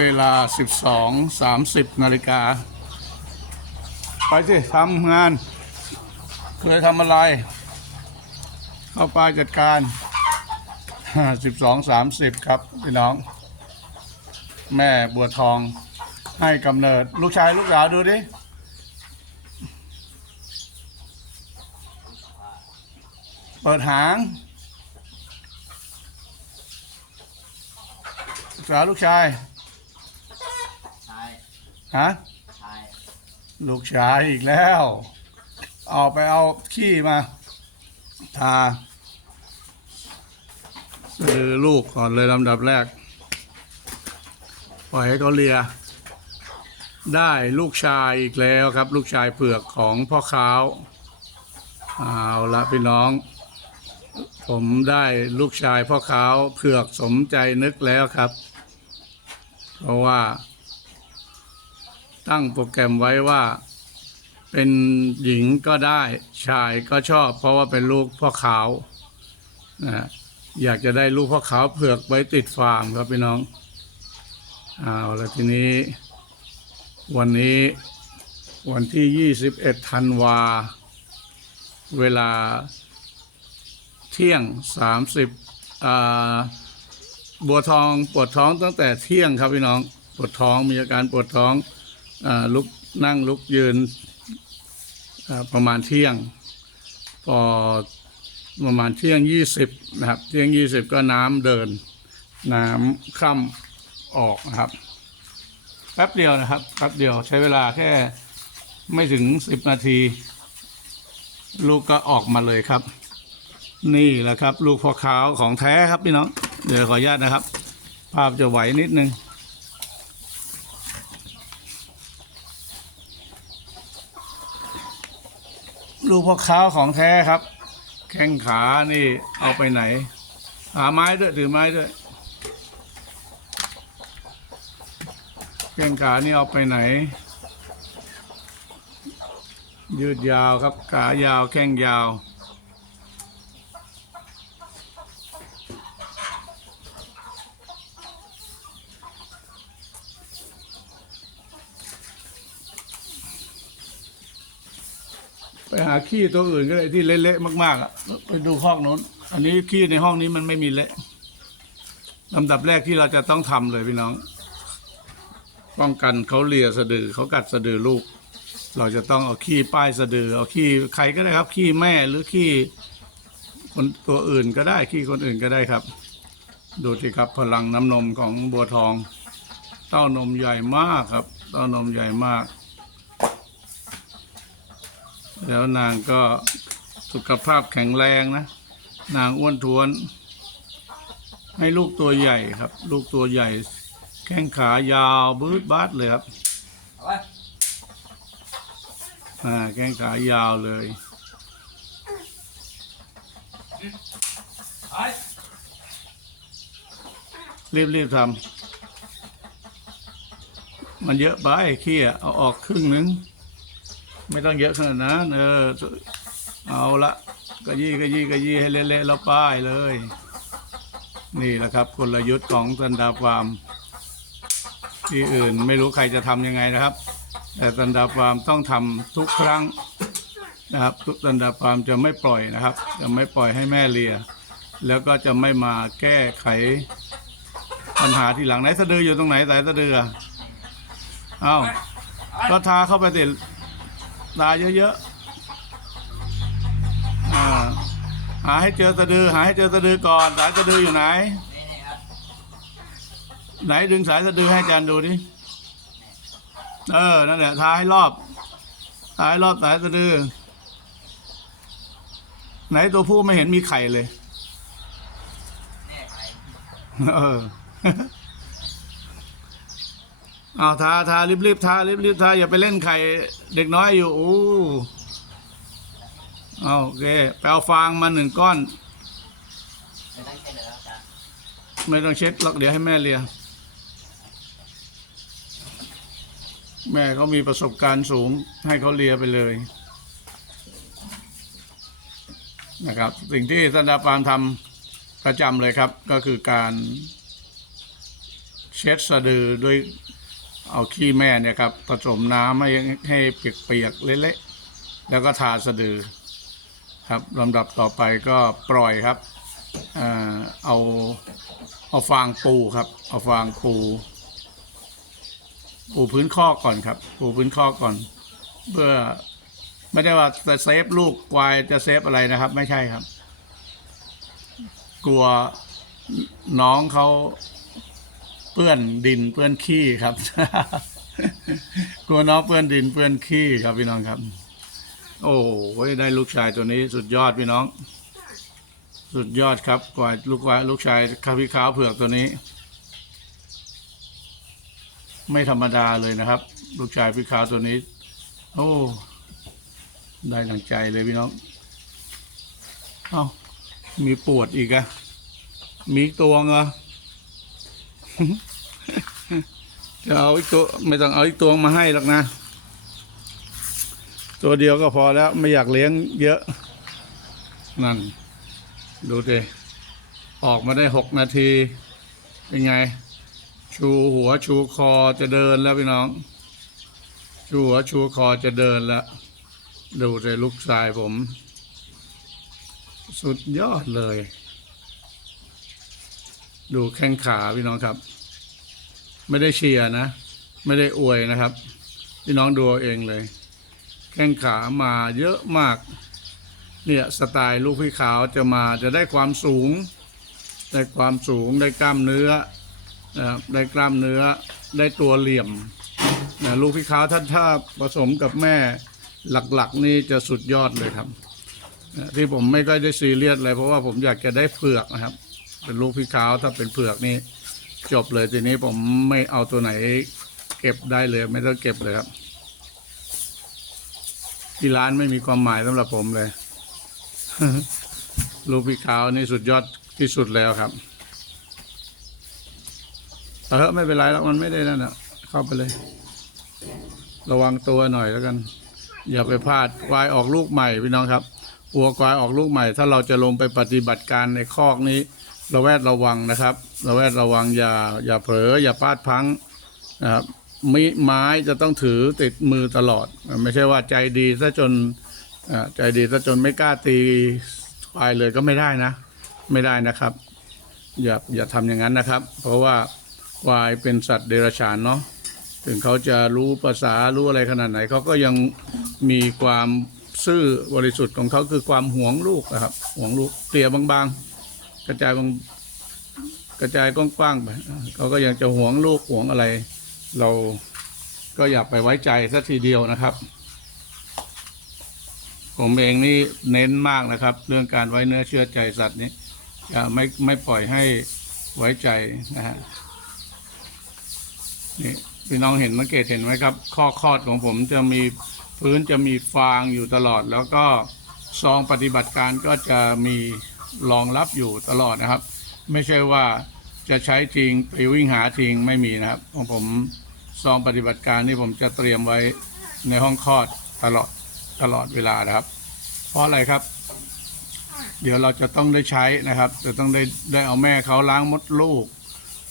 เวลา 12 30 นาฬิกา ไปสิทำงาน เคยทำอะไร เข้าไปจัดการ 12 30 ครับ พี่น้อง แม่บัวทองให้กำเนิด ลูกชายลูกสาวดูดิเปิดหางสาวลูกชาย ฮะใช่ลูกชายอีกแล้ว เอาไปเอาขี้มา ทาสะดือลูกก่อนเลยลำดับแรก ปล่อยให้เขาเลีย ได้ลูกชายอีกแล้วครับ ลูกชายเผือกของพ่อค้าวเอาละพี่น้อง ผมได้ลูกชายพ่อค้าวเผือกสมใจนึกแล้วครับ เพราะว่า ตั้งโปรแกรมไว้ว่า เป็นหญิงก็ได้ชายก็ชอบ เพราะว่าเป็นลูกพ่อขาวนะอยากจะได้ลูกพ่อขาวเผือกไว้ติดฟาร์มครับพี่น้องเอาแล้วทีนี้ วันนี้วันที่ 21ธันวา เวลาเที่ยง 30อ่าบัวทองปวดท้องตั้งแต่เที่ยงครับพี่น้อง ปวดท้องมีอาการปวดท้อง ลุกนั่งลุกยืนประมาณเที่ยง พอประมาณเที่ยงยี่สิบนะครับ เที่ยงยี่สิบก็น้ำเดิน น้ำคร่ำออกนะครับแป๊บเดียวนะครับแป๊บเดียวใช้เวลาแค่ไม่ถึงสิบนาที ลูกก็ออกมาเลยครับ นี่แหละครับ ลูกพอขาวของแท้ครับพี่น้อง เดี๋ยวขออนุญาตนะครับ ภาพจะไหวนิดนึง ดูพกเท้าของแท้ครับ แข้งขานี่เอาไปไหน หาไม้ด้วยถือไม้ด้วย แข้งขานี่เอาไปไหน ยืดยาวครับขายาวแข้งยาว ไปหาขี้ตัวอื่นก็ได้ที่เละๆมากๆอะไปดูห้องโน้น อันนี้ขี้ในห้องนี้มันไม่มีเละลำดับแรกที่เราจะต้องทำเลยพี่น้อง ป้องกันเขาเลียสะดือเขากัดสะดือลูก เราจะต้องเอาขี้ป้ายสะดือ เอาขี้ใครก็ได้ครับ ขี้แม่หรือขี้คนตัวอื่นก็ได้ขี้คนอื่นก็ได้ครับ ดูสิครับพลังน้ำนมของบัวทอง เต้านมใหญ่มากครับ เต้านมใหญ่มาก แล้วนางก็สุขภาพแข็งแรงนะ นางอ้วนท้วน ให้ลูกตัวใหญ่ครับ ลูกตัวใหญ่ แข้งขายาวบืดบาดเลยครับอ่าแข้งขายาวเลยรีบรีบทำมันเยอะไปขี้เอาออกครึ่งหนึง ไม่ต้องเยอะขนาดนั้นเออ เอาละกระยี่กระยี่กระยี่ให้เละๆแล้วป้ายเลย นี่แหละครับกลยุทธ์ของสันดาฟาร์มที่อื่นไม่รู้ใครจะทำยังไงนะครับ แต่สันดาฟาร์มต้องทำทุกครั้งนะครับทุกสันดาฟาร์มจะไม่ปล่อยนะครับ จะไม่ปล่อยให้แม่เลีย แล้วก็จะไม่มาแก้ไขปัญหาทีหลังไหนสะดืออยู่ตรงไหนสายสะดืออ้าวก็ทาเข้าไปติ ตาเยอะๆอ่าหาให้เจอสะดือ หาให้เจอสะดือก่อน สายสะดืออยู่ไหน ไหนดึงสายสะดือให้อาจารย์ดูดิเออ นั่นแหละทาให้รอบทาให้รอบสายสะดือ ไหนตัวผู้ไม่เห็นมีไข่เลย เออ เอาทาทารีบรีบทารีบรีบทาอย่าไปเล่นไข่เด็กน้อยอยู่อู้เอาโอเคไปเอาฟางมาหนึ่งก้อนไม่ต้องเลยครับอาจารย์ไม่ต้องเช็ดหรอกเดี๋ยวให้แม่เลียแม่เขามีประสบการณ์สูงให้เขาเลียไปเลยนะครับ สิ่งที่สันดาปานทำประจำเลยครับ ก็คือการเช็ดสะดือด้วย เอาขี้แม่เนี่ยครับผสมน้ำให้ให้เปียกๆเละๆแล้วก็ทาสะดือครับลำดับต่อไปก็ปล่อยครับเอาเอาฟางปูครับ เอาฟางปู ปูพื้นข้อกก่อนครับ ปูพื้นข้อกก่อน เพื่อไม่ได้ว่าจะเซฟลูกควายจะเซฟอะไรนะครับ ไม่ใช่ครับ กลัวน้องเขา เปื้อนดินเปื้อนขี้ครับกลัวน้องเปื้อนดินเปื้อนขี้ครับพี่น้องครับ โอ้โหได้ลูกชายตัวนี้สุดยอดพี่น้อง สุดยอดครับกว่าลูกควาลูกชายข้าพี่ขาวเผือกตัวนี้ ไม่ธรรมดาเลยนะครับ ลูกชายพี่ขาวตัวนี้ โอ้ได้ดังใจเลยพี่น้อง เอ้ามีปวดอีกอะมีตัวเหรอ จะเอาอีกตัวไม่ต้องเอาอีกตัวมาให้หรอกนะ ตัวเดียวก็พอแล้วไม่อยากเลี้ยงเยอะ นั่น ดูดิออกมาได้หกนาที เป็นไง ชูหัวชูคอจะเดินแล้วพี่น้อง ชูหัวชูคอจะเดินแล้วดูเลยลูกชายผม สุดยอดเลย ดูแข้งขาพี่น้องครับ ไม่ได้เชียร์นะ ไม่ได้อวยนะครับ พี่น้องดูเอาเองเลย แข้งขามาเยอะมาก เนี่ยสไตล์ลูกพี่ขาวจะมาจะได้ความสูง ได้ความสูงได้กล้ามเนื้อนะครับได้กล้ามเนื้อได้ตัวเหลี่ยมนะลูกพี่ขาวถ้าถ้าผสมกับแม่หลักๆ นี่จะสุดยอดเลยครับนะที่ผมไม่ค่อยได้ซีเรียสเลยเพราะว่าผมอยากจะได้เผือกนะครับ เป็นลูกพี่ขาวถ้าเป็นเผือกนี่จบเลยทีนี้ผมไม่เอาตัวไหน เก็บได้เลย ไม่ต้องเก็บเลยครับ ที่ร้านไม่มีความหมายสำหรับผมเลย ลูกพี่ขาวนี่สุดยอดที่สุดแล้วครับแต่เถอไม่เป็นไรแล้วมันไม่ได้นั่นอะ เข้าไปเลย ระวังตัวหน่อยแล้วกัน อย่าไปพลาดควายออกลูกใหม่พี่น้องครับวัวควายออกลูกใหม่ ถ้าเราจะลงไปปฏิบัติการในคอกนี้ ระแวดระวังนะครับระแวดระวังอย่าอย่าเผลออย่าพลาดพังนะครับมีไม้จะต้องถือติดมือตลอด ไม่ใช่ว่าใจดีซะจนอ่าใจดีซะจนไม่กล้าตีควายเลยก็ไม่ได้นะ ไม่ได้นะครับ อย่าอย่าทำอย่างนั้นนะครับ เพราะว่าควายเป็นสัตว์เดรัจฉานเนาะถึงเขาจะรู้ภาษารู้อะไรขนาดไหนเขาก็ยังมีความซื่อบริสุทธิ์ของเขาคือความหวงลูกนะครับหวงลูกเกลี่ยบางๆ กระจายบางกระจายกว้างๆไปเขาก็ยังจะหวงลูกหวงอะไร เราก็อย่าไปไว้ใจสักทีเดียวนะครับ ผมเองนี่เน้นมากนะครับ เรื่องการไว้เนื้อเชื่อใจสัตว์นี้จะไม่ไม่ปล่อยให้ไว้ใจนะฮะนี่พี่น้องเห็นสังเกตเห็นไหมครับ ข้อคอดของผมจะมีพื้นจะมีฟางอยู่ตลอด แล้วก็ซองปฏิบัติการก็จะมี รองรับอยู่ตลอดนะครับ ไม่ใช่ว่าจะใช้จริงไปวิ่งหาจริงไม่มีนะครับของผมซองปฏิบัติการนี่ผมจะเตรียมไว้ในห้องคลอดตลอดตลอดเวลานะครับ เพราะอะไรครับ เดี๋ยวเราจะต้องได้ใช้นะครับ จะต้องได้ได้เอาแม่เขาล้างมดลูก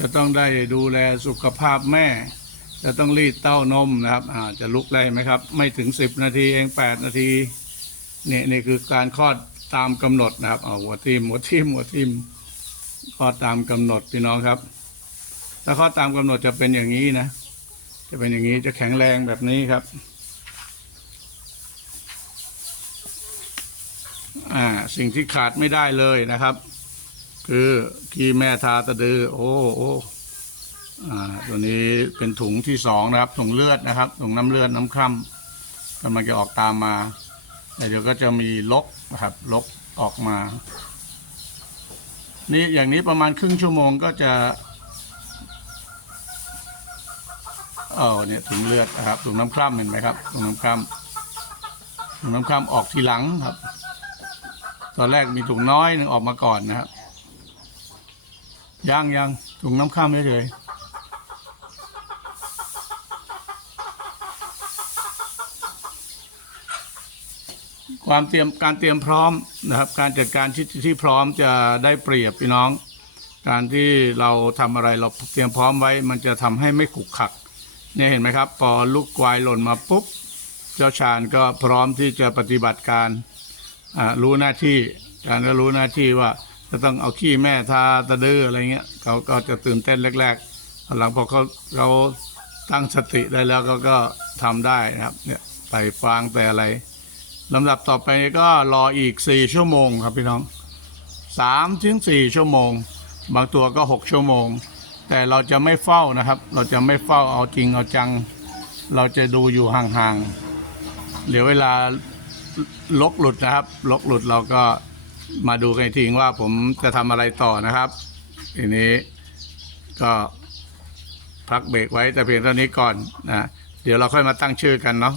จะต้องได้ดูแลสุขภาพแม่ จะต้องรีดเต้านมนะครับอ่าจะลุกได้ไหมครับ ไม่ถึง 10 นาทีเอง 8 นาทีนี่นี่คือการคลอด ตามกำหนดนะครับเอาหัวทิมหัวทิมหัวทิมคลอตามกำหนดพี่น้องครับ ถ้าคลอตามกำหนดจะเป็นอย่างนี้นะ จะเป็นอย่างนี้จะแข็งแรงแบบนี้ครับ อ่าสิ่งที่ขาดไม่ได้เลยนะครับ คือขี้แม่ทาตะดือ โอ้โอ้อ่าตัวนี้เป็นถุงที่สองนะครับถุงเลือดนะครับถุงน้ำเลือดน้ำคร่ำกำลังจะออกตามมา เดี๋ยวก็จะมีลกนะครับลกออกมา นี่อย่างนี้ประมาณครึ่งชั่วโมงก็จะเออเนี่ยถุงเลือดนะครับถุงน้ำคร่ำเห็นไหมครับถุงน้ำคร่ำถุงน้ำคร่ำออกทีหลังครับ ตอนแรกมีถุงน้อยหนึ่งออกมาก่อนนะครับยังยังถุงน้ำข้ามเฉยๆ ความเตรียมการเตรียมพร้อมนะครับ การจัดการที่ที่พร้อมจะได้เปรียบพี่น้อง การที่เราทำอะไรเราเตรียมพร้อมไว้ มันจะทำให้ไม่ขุกขักเนี่ยเห็นไหมครับ พอลูกควายหล่นมาปุ๊บเจ้าชาญก็พร้อมที่จะปฏิบัติการรู้หน้าที่ชาญก็รู้หน้าที่ว่าจะต้องเอาขี้แม่ทาตะดื้ออะไรเงี้ยเขาก็จะตื่นเต้นแรกๆหลังพอเขาเขาตั้งสติได้แล้วก็ก็ทำได้นะครับเนี่ยไปฟางแต่อะไร ลำดับต่อไปก็รออีกสี่ชั่วโมงครับพี่น้องสามถึงสี่ชั่วโมง บางตัวก็หกชั่วโมง แต่เราจะไม่เฝ้านะครับ เราจะไม่เฝ้าเอาจริงเอาจัง เราจะดูอยู่ห่างๆ เดี๋ยวเวลาลกหลุดนะครับ ลกหลุดเราก็มาดูกันอีกทีว่าผมจะทำอะไรต่อนะครับ ทีนี้ก็พักเบรกไว้แต่เพียงเท่านี้ก่อนนะเดี๋ยวเราค่อยมาตั้งชื่อกันเนาะ